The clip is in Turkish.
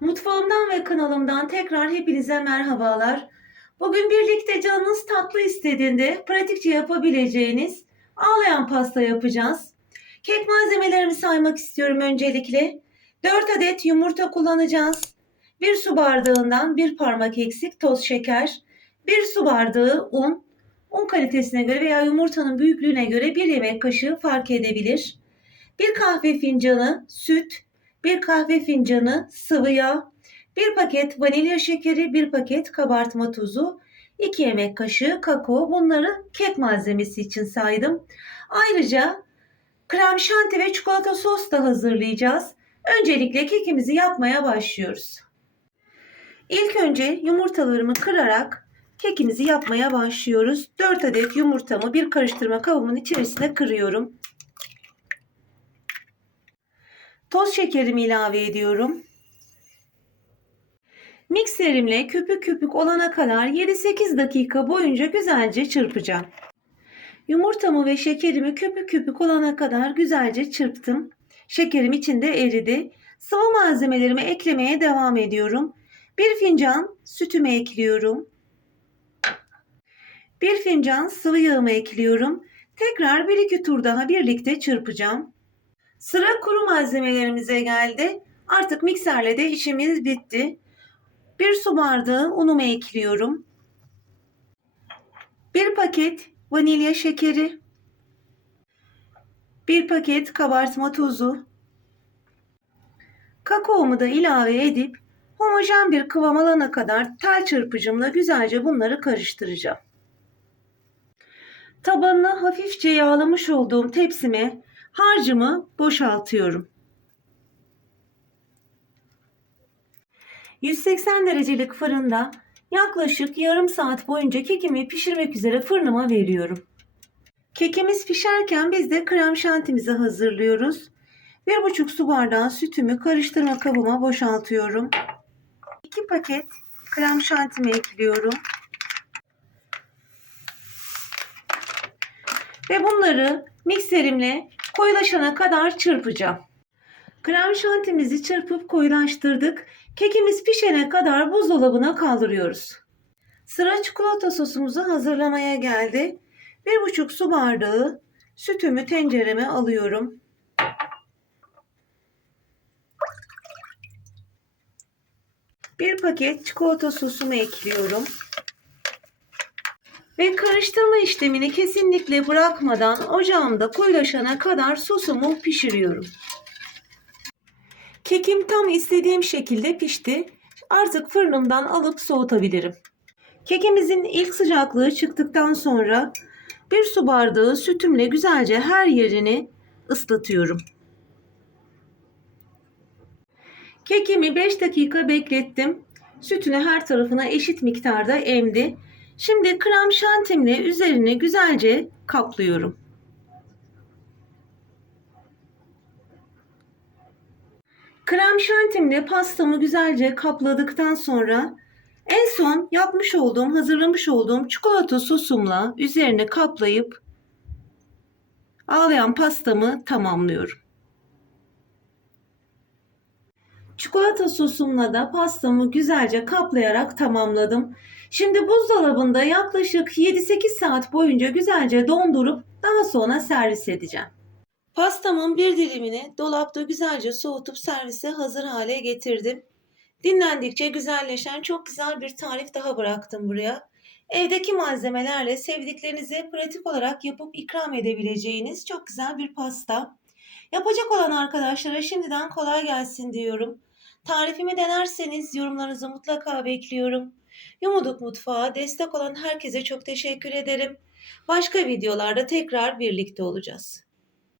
Mutfağımdan ve kanalımdan tekrar hepinize merhabalar. Bugün birlikte canınız tatlı istediğinde pratikçe yapabileceğiniz ağlayan pasta yapacağız. Kek malzemelerimi saymak istiyorum öncelikle. 4 adet yumurta kullanacağız. 1 su bardağından 1 parmak eksik toz şeker, 1 su bardağı un, un kalitesine göre veya yumurtanın büyüklüğüne göre 1 yemek kaşığı fark edebilir. 1 kahve fincanı süt, 1 kahve fincanı sıvı yağ, 1 paket vanilya şekeri, 1 paket kabartma tuzu, 2 yemek kaşığı kakao. Bunları kek malzemesi için saydım. Ayrıca krem şanti ve çikolata sos da hazırlayacağız. Öncelikle kekimizi yapmaya başlıyoruz. İlk önce yumurtalarımı kırarak kekimizi yapmaya başlıyoruz. 4 adet yumurtamı bir karıştırma kabımın içerisine kırıyorum. Toz şekerimi ilave ediyorum. Mikserimle köpük köpük olana kadar 7-8 dakika boyunca güzelce çırpacağım. Yumurtamı ve şekerimi köpük köpük olana kadar güzelce çırptım. Şekerim içinde eridi. Sıvı malzemelerimi eklemeye devam ediyorum. Bir fincan sütümü ekliyorum. Bir fincan sıvı yağımı ekliyorum. Tekrar bir iki tur daha birlikte çırpacağım. Sıra kuru malzemelerimize geldi. Artık mikserle de işimiz bitti. Bir su bardağı unumu ekliyorum. Bir paket vanilya şekeri. Bir paket kabartma tozu. Kakaomu da ilave edip homojen bir kıvam alana kadar tel çırpıcımla güzelce bunları karıştıracağım. Tabanını hafifçe yağlamış olduğum tepsime harcımı boşaltıyorum. 180 derecelik fırında yaklaşık yarım saat boyunca kekimi pişirmek üzere fırınıma veriyorum. Kekimiz pişerken biz de krem şantimizi hazırlıyoruz. 1,5 su bardağı sütümü karıştırma kabıma boşaltıyorum. 2 paket krem şantimi ekliyorum. Ve bunları mikserimle koyulaşana kadar çırpacağım. Krem şantimizi çırpıp koyulaştırdık. Kekimiz pişene kadar buzdolabına kaldırıyoruz. Sıra çikolata sosumuzu hazırlamaya geldi. 1,5 su bardağı sütümü tencereme alıyorum. Bir paket çikolata sosumu ekliyorum. Ve karıştırma işlemini kesinlikle bırakmadan ocağımda koyulaşana kadar sosumu pişiriyorum. Kekim tam istediğim şekilde pişti. Artık fırınımdan alıp soğutabilirim. Kekimizin ilk sıcaklığı çıktıktan sonra bir su bardağı sütümle güzelce her yerini ıslatıyorum. Kekimi 5 dakika beklettim. Sütünü her tarafına eşit miktarda emdi. Şimdi krem şantimle üzerine güzelce kaplıyorum. Krem şantimle pastamı güzelce kapladıktan sonra en son yapmış olduğum, hazırlamış olduğum çikolata sosumla üzerine kaplayıp ağlayan pastamı tamamlıyorum. Çikolata sosumla da pastamı güzelce kaplayarak tamamladım. Şimdi buzdolabında yaklaşık 7-8 saat boyunca güzelce dondurup daha sonra servis edeceğim. Pastamın bir dilimini dolapta güzelce soğutup servise hazır hale getirdim. Dinlendikçe güzelleşen çok güzel bir tarif daha bıraktım buraya. Evdeki malzemelerle sevdiklerinize pratik olarak yapıp ikram edebileceğiniz çok güzel bir pasta. Yapacak olan arkadaşlara şimdiden kolay gelsin diyorum. Tarifimi denerseniz yorumlarınızı mutlaka bekliyorum. Yumuduk Mutfağa destek olan herkese çok teşekkür ederim. Başka videolarda tekrar birlikte olacağız.